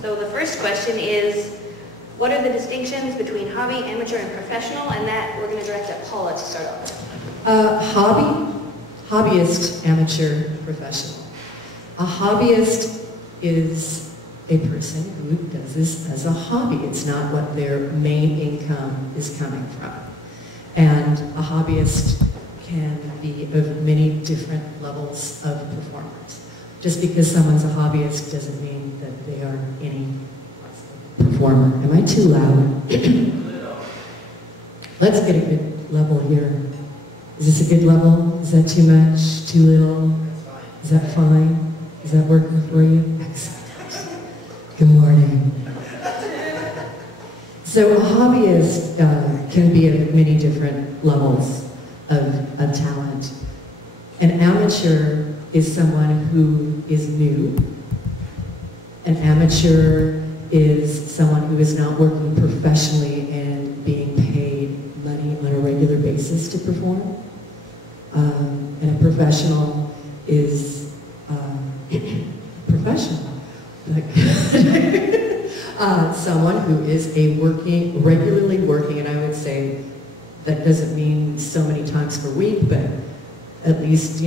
So the first question is, what are the distinctions between hobby, amateur, and professional? And that we're going to direct at Paula to start off. Hobbyist, amateur, professional. A hobbyist is a person who does this as a hobby. It's not what their main income is coming from. And a hobbyist can be of many different levels of performance. Just because someone's a hobbyist doesn't mean that they are any performer. Am I too loud? Let's get a good level here. Is this a good level? Is that too much? Too little? Is that fine? Is that working for you? Excellent. Good morning. So a hobbyist can be of many different levels of talent. An amateur is someone who is new. An amateur is someone who is not working professionally and being paid money on a regular basis to perform. And a professional is professional. Someone who is regularly working, and I would say that doesn't mean so many times per week, but at least,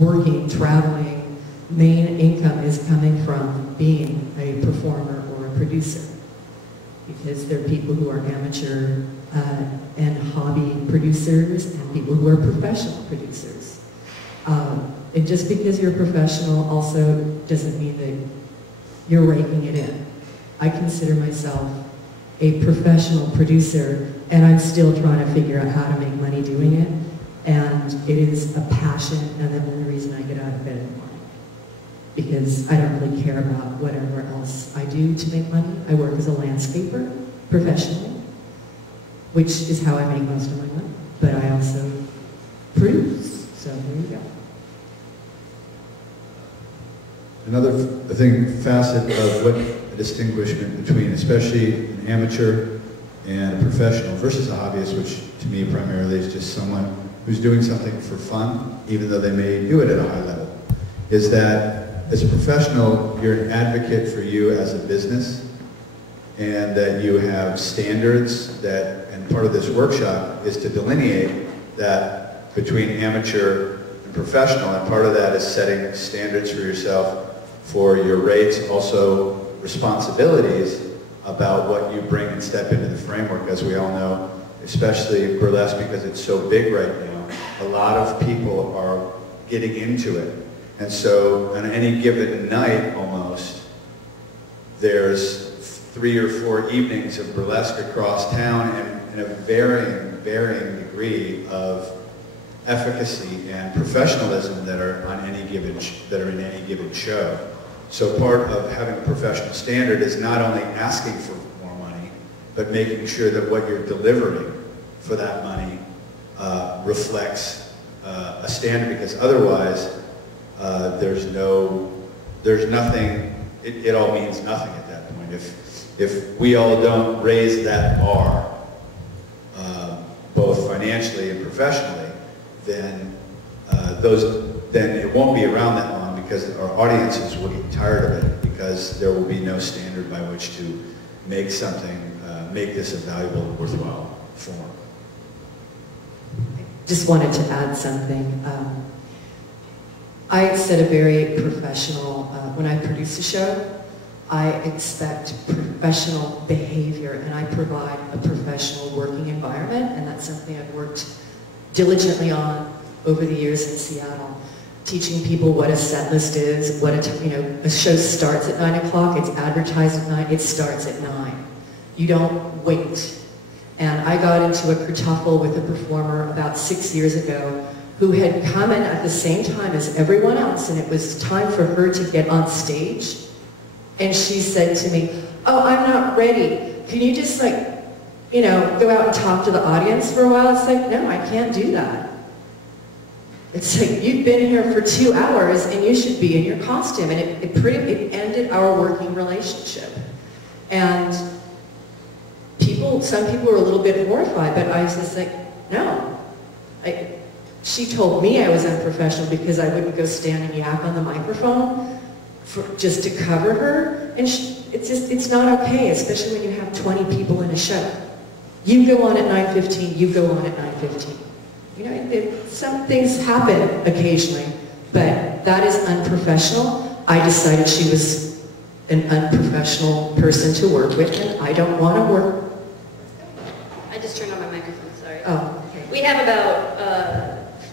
working, traveling, main income is coming from being a performer or a producer. Because there are people who are amateur and hobby producers and people who are professional producers. And just because you're a professional also doesn't mean that you're raking it in. I consider myself a professional producer, and I'm still trying to figure out how to make money doing it. And it is a passion and the only reason I get out of bed in the morning. Because I don't really care about whatever else I do to make money. I work as a landscaper professionally, which is how I make most of my money. But I also produce, so there you go. Another facet of what a distinguishment between especially an amateur and a professional versus a hobbyist, which to me primarily is just someone who's doing something for fun, even though they may do it at a high level, is that as a professional, you're an advocate for you as a business, and that you have standards that, and part of this workshop is to delineate that between amateur and professional, and part of that is setting standards for yourself for your rates, also responsibilities about what you bring and step into the framework. As we all know, especially burlesque, because it's so big right now, a lot of people are getting into it. And so on any given night almost, there's 3 or 4 evenings of burlesque across town, and a varying degree of efficacy and professionalism that are on any given in any given show. So part of having a professional standard is not only asking for more money, but making sure that what you're delivering for that money reflects a standard, because otherwise there's nothing, it all means nothing at that point. If we all don't raise that bar, both financially and professionally, then it won't be around that long, because our audiences will get tired of it, because there will be no standard by which to make something, make this a valuable and worthwhile form. Just wanted to add something. I set a very professional, when I produce a show, I expect professional behavior, and I provide a professional working environment, and that's something I've worked diligently on over the years in Seattle, teaching people what a set list is, what a show starts at 9 o'clock, it's advertised at 9, it starts at 9. You don't wait. And I got into a kerfuffle with a performer about 6 years ago who had come in at the same time as everyone else, and it was time for her to get on stage. And she said to me, "Oh, I'm not ready. Can you just go out and talk to the audience for a while?" It's like, no, I can't do that. It's like, you've been here for 2 hours and you should be in your costume. And it ended our working relationship. And some people were a little bit horrified, but I was just like, no. She told me I was unprofessional because I wouldn't go stand and yak on the microphone. just to cover her, and it's not okay, especially when you have 20 people in a show. You go on at 9:15, you go on at 9:15. You know, some things happen occasionally, but that is unprofessional. I decided she was an unprofessional person to work with, and I don't want to work. I just turned on my microphone, sorry. Oh, okay. We have about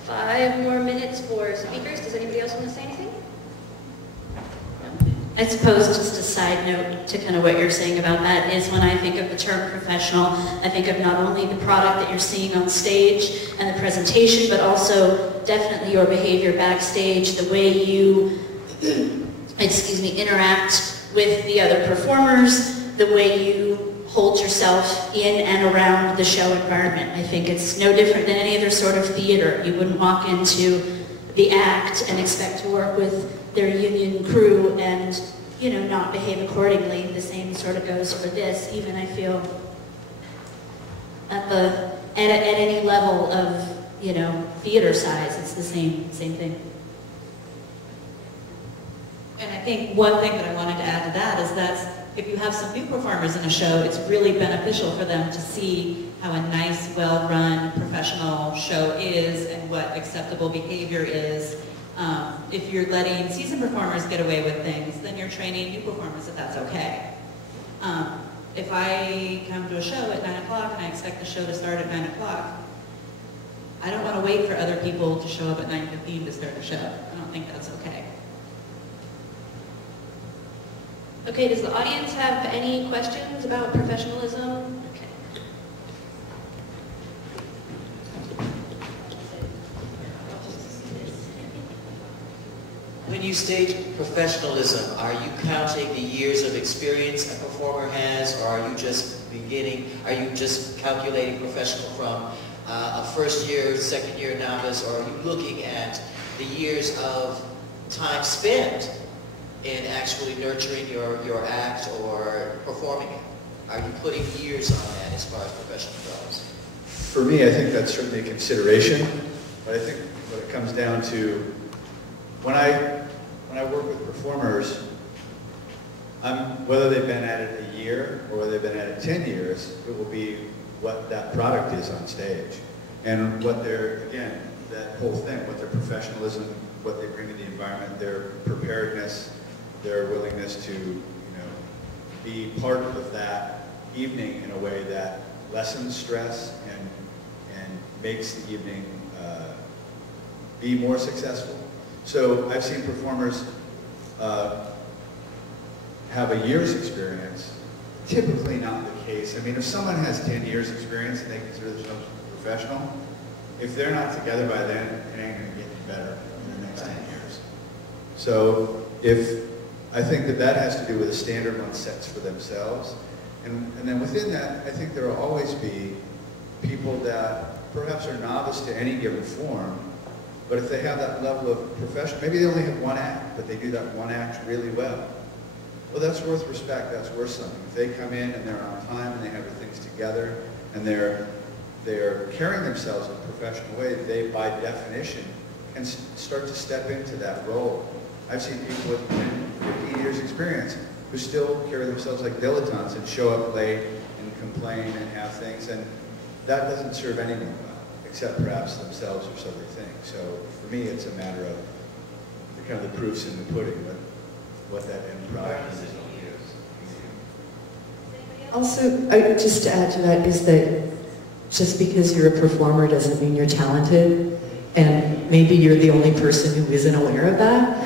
5 more minutes for speakers. Does anybody else want to say anything? I suppose just a side note to kind of what you're saying about that is when I think of the term professional, I think of not only the product that you're seeing on stage and the presentation, but also definitely your behavior backstage, the way you, interact with the other performers, the way you hold yourself in and around the show environment. I think it's no different than any other sort of theater. You wouldn't walk into the act and expect to work with their union crew and, you know, not behave accordingly. The same sort of goes for this. Even I feel at any level of, you know, theater size, it's the same thing. And I think one thing that I wanted to add to that is that if you have some new performers in a show, it's really beneficial for them to see how a nice, well-run, professional show is and what acceptable behavior is. If you're letting seasoned performers get away with things, then you're training new performers that that's okay. If I come to a show at 9 o'clock and I expect the show to start at 9 o'clock, I don't want to wait for other people to show up at 9:15 to start the show. I don't think that's okay. Okay, does the audience have any questions about professionalism? Okay. When you state professionalism, are you counting the years of experience a performer has, or are you just calculating professional from a first year, second year novice, or are you looking at the years of time spent in actually nurturing your act or performing it? Are you putting years on that as far as professional goes? For me, I think that's certainly a consideration, but I think what it comes down to, when I work with performers, whether they've been at it a year or whether they've been at it 10 years, it will be what that product is on stage. And what again, that whole thing, what their professionalism, what they bring to the environment, their preparedness, their willingness to, you know, be part of that evening in a way that lessens stress and makes the evening be more successful. So I've seen performers have a year's experience. Typically not the case. I mean, if someone has 10 years experience and they consider themselves professional, if they're not together by then, it ain't going to get any better in the next 10 years. So I think that has to do with a standard one sets for themselves. And then within that, I think there will always be people that perhaps are novice to any given form, but if they have that level of profession, maybe they only have one act, but they do that one act really well. Well, that's worth respect, that's worth something. If they come in and they're on time and they have their things together and they're carrying themselves in a professional way, they, by definition, can start to step into that role. I've seen people with 15 years experience who still carry themselves like dilettantes and show up late and complain and have things, and that doesn't serve anyone well, except perhaps themselves or so they think. So for me, it's a matter of the kind of the proofs in the pudding, what that end product is. Also, just to add to that is that just because you're a performer doesn't mean you're talented, and maybe you're the only person who isn't aware of that,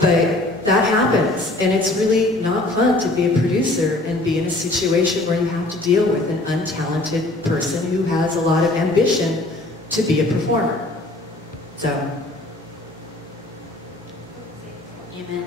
but that happens, and it's really not fun to be a producer and be in a situation where you have to deal with an untalented person who has a lot of ambition to be a performer. So. Amen.